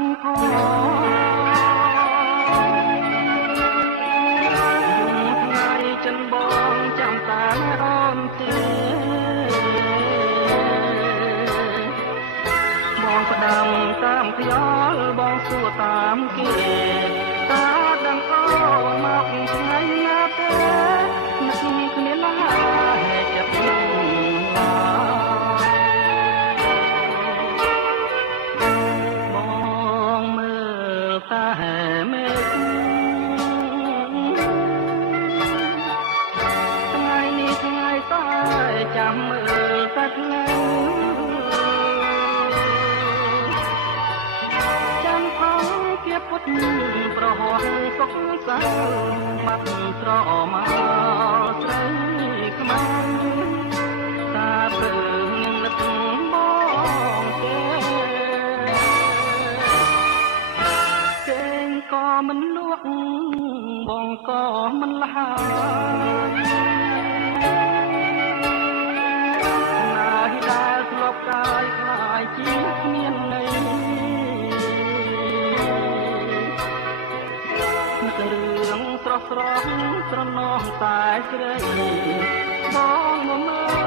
ថ្ងៃចិនបងចាំតាអូនទេបងផ្ដាំតាមខ្យល់បងសួរតាមគេតាដឹងអូនមកថ្ងៃណាទេនឹកគ្នាណាហេតុចិត្តបងមើលតាមេឃថ្ងៃនេះថ្ងៃតែចាំមើលតែថ្ងៃជាពុតប្រហោះសុខសាបាត់ស្រមកស្រីខ្មៅតាព្រឹងនឹងនឹកបងគេងក៏មិនលក់បងក៏មិនលះណាហិដែលធ្លាប់កាយខ្លាយជាគ្មានន័យរឿងស្រស់ស្រស់ស្រណោះតែស្រីបងមកមើល